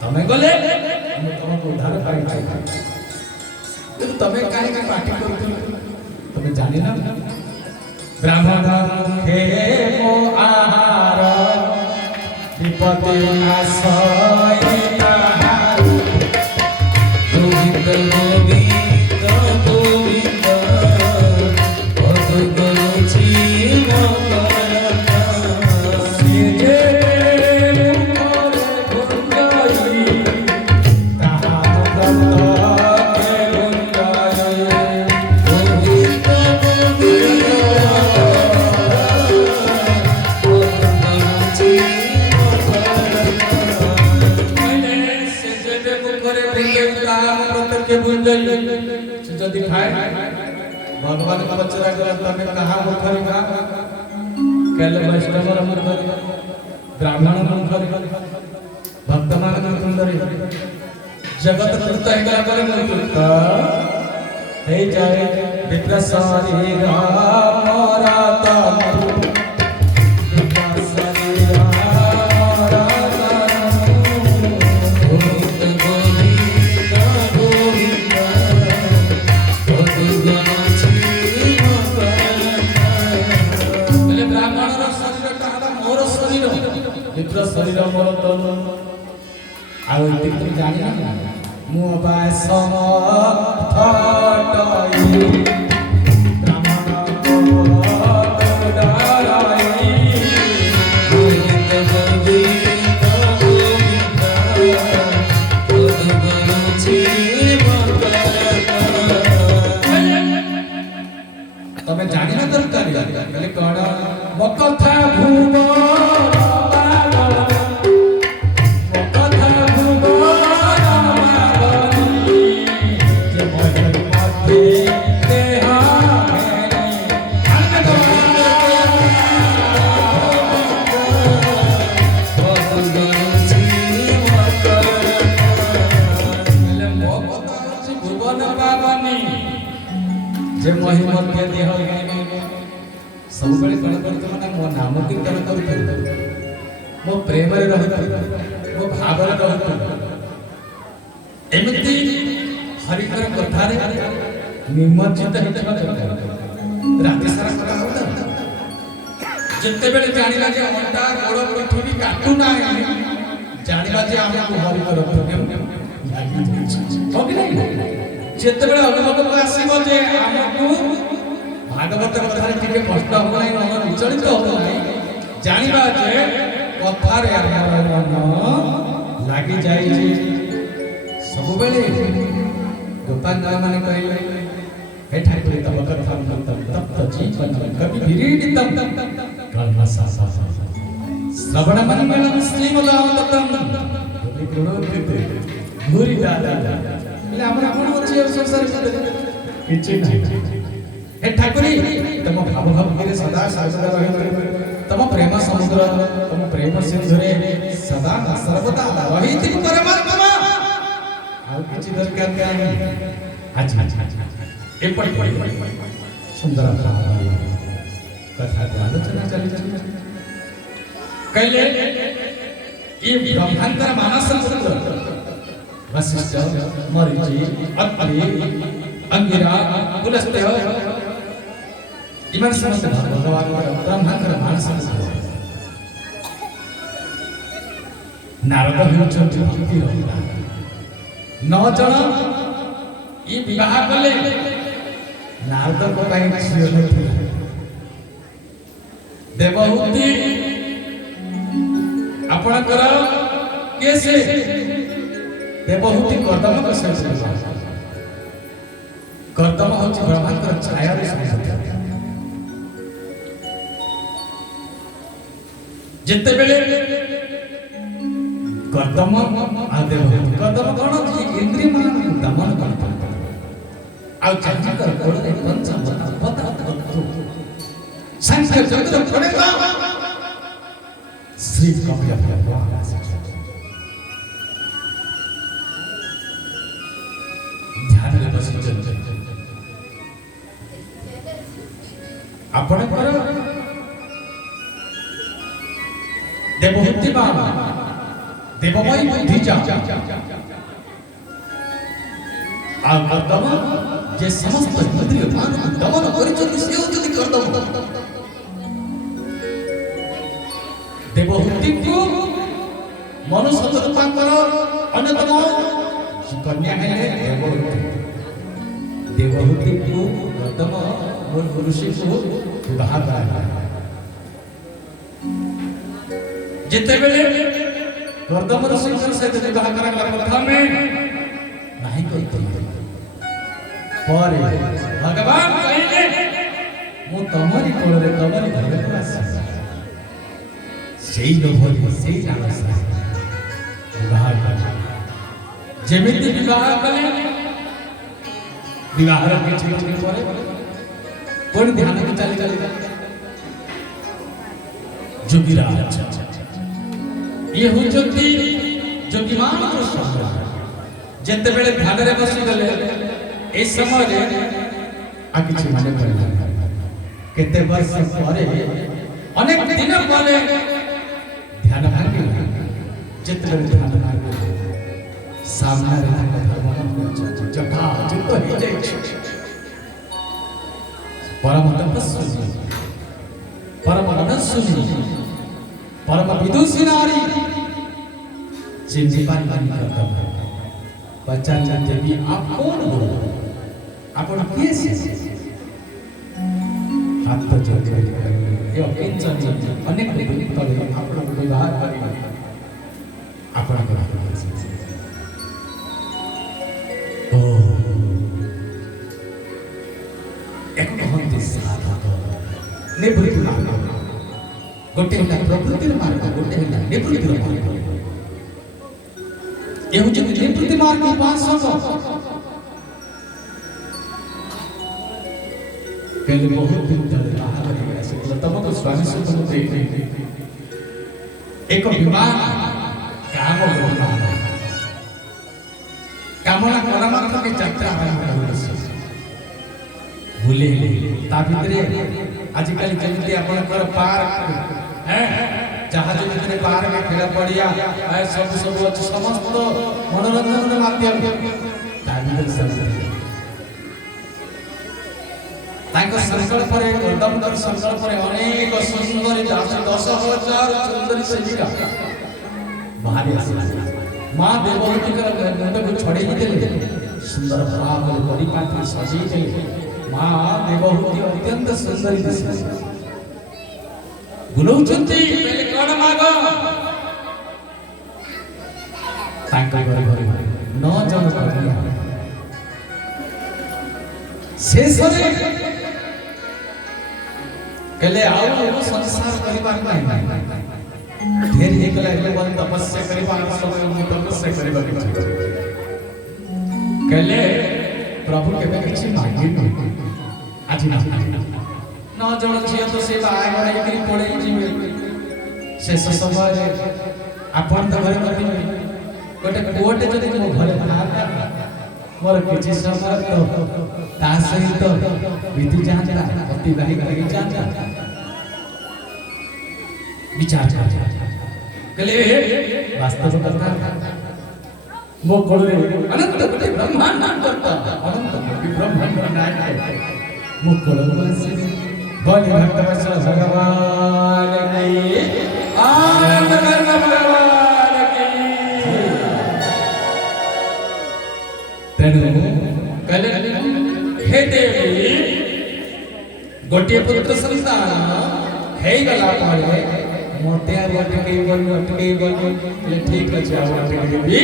तमे गले हम तुमको उद्धार पाई तो तमे काहे का पार्टी करथि तमे जानि ना ब्राह्मण मुखे मो आहार विपति नाशय आहार गोविंद गोविंद गोविंद पद गरुचि दिखाए भगवान का बच्चा करता में कहा मुखरी का कल वैष्णव मुखरी ब्राह्मण मुखरी भक्त मान मुखरी जगत कृत है करे मुखरी हे जाए विप्र शरीर मराता विप्र शरीर मोर तन आ तुम जानि ना मु बाय सम फटई ब्राह्मण को डराई गोविंद गोविंद गोविंद पद गरुचि तमे जानि ना दरकार कहले कोन मो कथा भूम जे महिमा के देह सब बड़े कण करत माने मो नाम कीर्तन करत मो प्रेम रे रहत मो भाव रे रहत एमिति हरि कर कथा रे निमज्जित हित दरकार राति सारा करा होता जितने बेले जानिबा जे अंडा गोड़ पिठी भी काटू ना जानिबा जे हमको हरि कर हो कि नहीं जितने बेले अनुभव को आसीबो जे हमको भागवत कथा टिके कष्ट हो नहीं मन विचलित हो नहीं जानिबा जे कथारे हमर मन लागी जाई जे सब बेले गोपाल माने कहले हे ठाकुर तब कथा तप जीवन कवि विरीडितम कल्मसा श्रवण मंगलम श्रीमदावतम गुणोदित भूरि दादा એટલે આપણે આપણો છે સંસાર किछि नहीं हे ठाकुरी तम भाव भक्ति सदा सर्वदा रहित तम प्रेम समुद्र तम प्रेम सिंधुरे सदा सर्वदा रहित परमात्मा आउ किछि दरकार नहीं अच्छा एपड़ी सुंदर कथा को आलोचना चली कहले ये ब्रह्मांतर मानस पुत्र वशिष्ठ मरीचि अत्रि अंगिरा पुलस्त्य इमन समस्त भगवान ब्रह्मांतर मानस पुत्र नारद हेउचंती भक्ति रहिता 9 जन ये विवाह कले नारद को कहीं झियो नथिला देवहूति आपणकर केसे देवहूति कर्दम को सहित कर्दम होछि ब्रह्मांतर छाया रे सहित जिते बेले कर्दम आ देवहूति कर्दम कोन इंद्रिय मान दमन करता आउ चाची कर कोड़े पंच बता संस्कार चंद्र पड़ेगा श्री कपिल भगवान ध्यान रे बसी चल आपण पर देवहूति बाबा देवमय बुद्धि जा आ कर्दम जे समस्त इंद्रिय मान दमन परिचय से उचित कर्दम देवहूति को मनुष्य रूपांतर अन्यतम कन्या है देवहूति को कर्दम मूल ऋषि को विवाह करा जिते बेले कर्दम ऋषि से विवाह करा कथा में नहीं कहते पर भगवान कहले मु तमरी कोल रे तमरी घर को आसी सेई लोभरी सेई लालसा विवाह कर जेमिति विवाह कले विवाह रे किछि किछि करे कोन ध्यान के चली जोगीराज ये होचंती जोगीमान कृष्ण जेते बेले ध्यान रे बसी गले ए समय रे आ किछि माने पड़ला केते वर्ष परे अनेक दिन परे ध्यान भांगे जेते बेले ध्यान भांगे सामने रे धर्म जटा जुत हो जाय परम तपस्वी परम मनस्वी परम विदुषी नारी चिंती पानी करता बच्चा जानते भी आप कौन हो आपण किए हाथ तो जोड़ ये किंचन अनेक दिन तले आपण विवाह करी आपण को ओ एक कहते साधक निवृत्ति मार्ग गोटे होला प्रवृत्तिर मार्ग गोटे होला निवृत्तिर मार्ग ये हो जति निवृत्ति मार्ग उपासक पहले बहुत दिन तले बाहर गया से तमको स्वामी से तुमते एक विमान काम होगा कामना परमात्मा के यात्रा आरंभ करছে भूले ता भितरे आजिकल जमिति आपनकर पार्क हैं जहाज भितरे पार्क में खेला पड़िया सब सब अछि समस्त मनोरंजन माध्यम ता भितरे सब संकल्परे कदम्बर संकल्परे अनेक सुंदरी 10,000 सुंदरी सेविका बाहर आसिला माँ देवहूति मुंड को छड़े देले सुंदर भाव परिपाटी सजी देले माँ देवहूति अत्यंत सुंदरी दिशे बुलौचंती पहले कौन मागो तांको घर घर 9 जन कन्या शेषरे कले आओ संसार परिवार नहीं ढेर एकला एकला तपस्या परिवार सब तपस्या परिवार कले प्रभु केबे किछि मांगी आज न जण छिय तो से बाय बड़े करी पड़े जिमे शेष समय आपण त घरे मति गोटे कोटे जदि मो घरे बाहर मोर किछि समय तो ता सहित विधि जाता अतिवाहित करी जाता विचार कले वास्तव कथा मो कोले अनंत कोटि ब्रह्मांड करता अनंत कोटि ब्रह्मांड नायक मो कोले बलि भक्त वत्सल भगवान की आनंद कर्म भगवान की तेनु कले हे देवी गोटे पुत्र संतान हे गला पड़े मोटे अटके बोले ठीक अच्छे अटके भी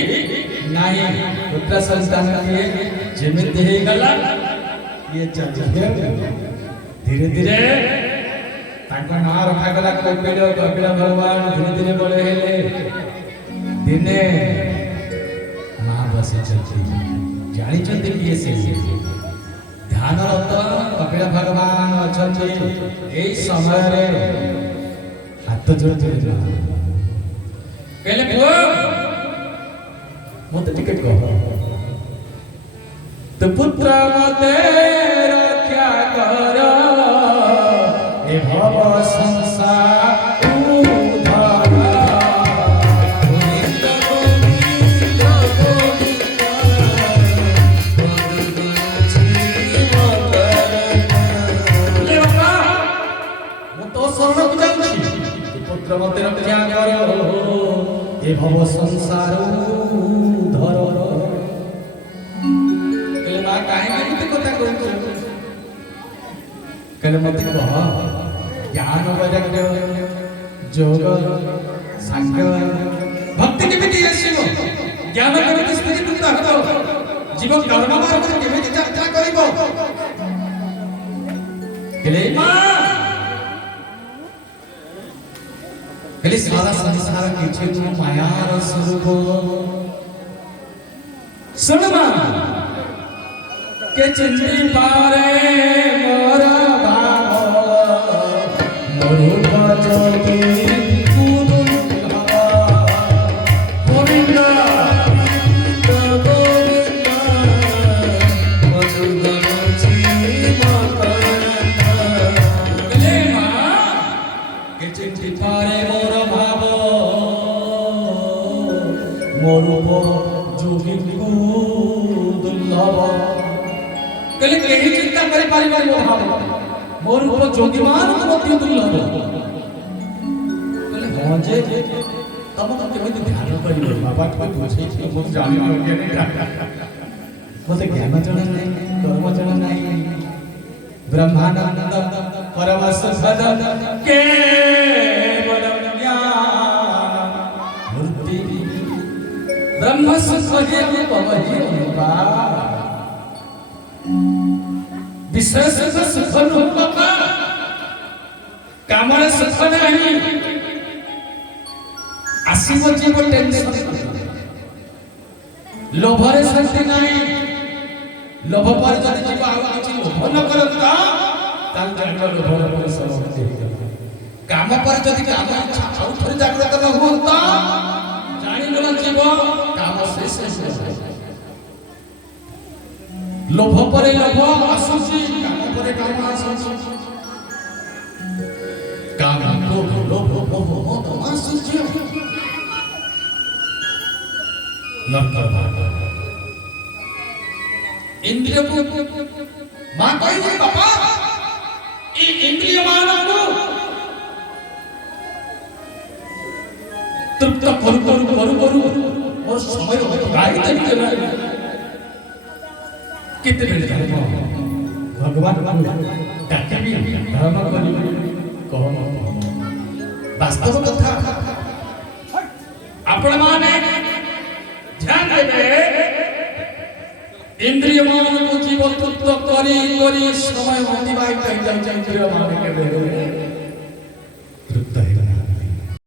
नहीं पुत्र संतान के जेमिति हे गला ये धीरे धीरे ताका ना रखा गला कपिल भगवान धीरे धीरे बोले हेले दिने मां बसे चलती जानी चंदी किए से ध्यान रत कपिल भगवान अछंती एई समय रे हाथ जोड़ कहले पुओ मते टिकट कह तो पुत्र मते रक्षा कर ए भव संसार उद्धार पुत्र मते रक्षा कर ए भव संसार धर कहले मां काहे एते कथा कहू कहले मते कह ज्ञान वैराग्य योग सांख्य भक्ति केमिति आसीबो ज्ञान केमिति स्थिति मुक्त हतो जीव कर्म मार्ग केमिति यात्रा करिवो कहले मां कहले सारा संसार किछि तू मायार स्वरूप सुनमा के चिंती पारे मोर भाव मोर जोगी कहले केही चिंता करि पारिबार भाव मोर ऊपर जोगीमान को मध्य दुर्लभ कहले हां जे तब तो केमिति ध्यान करियो बाबा को पूछे कि मो जानि लोगे नहीं मते ज्ञान जण नहीं कर्म जण नहीं ब्रह्मानंद परमस सद के मूर्ति ब्रह्म सुखजे पवहि अनुपा विशेष सुख रूप कामना सुख नहीं आसीबो जीव टेंशन लोभरे शांति नहीं लोभ पर जदि जीव आ किछि लोभ न करता ताल जंगल लोभरे पर समाप्ति काम पर जदि काम इच्छा और थोड़ी जागृत न होता जानि लो जीव काम शेष लोभ परे लोभ आसुची काम परे काम आसुची काम लोभ मोह मोह आसुची नंतर इंद्रिय को मां कही बाबा इंद्रिय मानव तृप्त करू और समय अतिबाहित कितने धर्म भगवान डाके भी धर्म कौन वास्तव कथा आपण माने ध्यान देवे इंद्रिय मान को जीव तृप्त करी समय अतिबाहित इंद्रिय मान के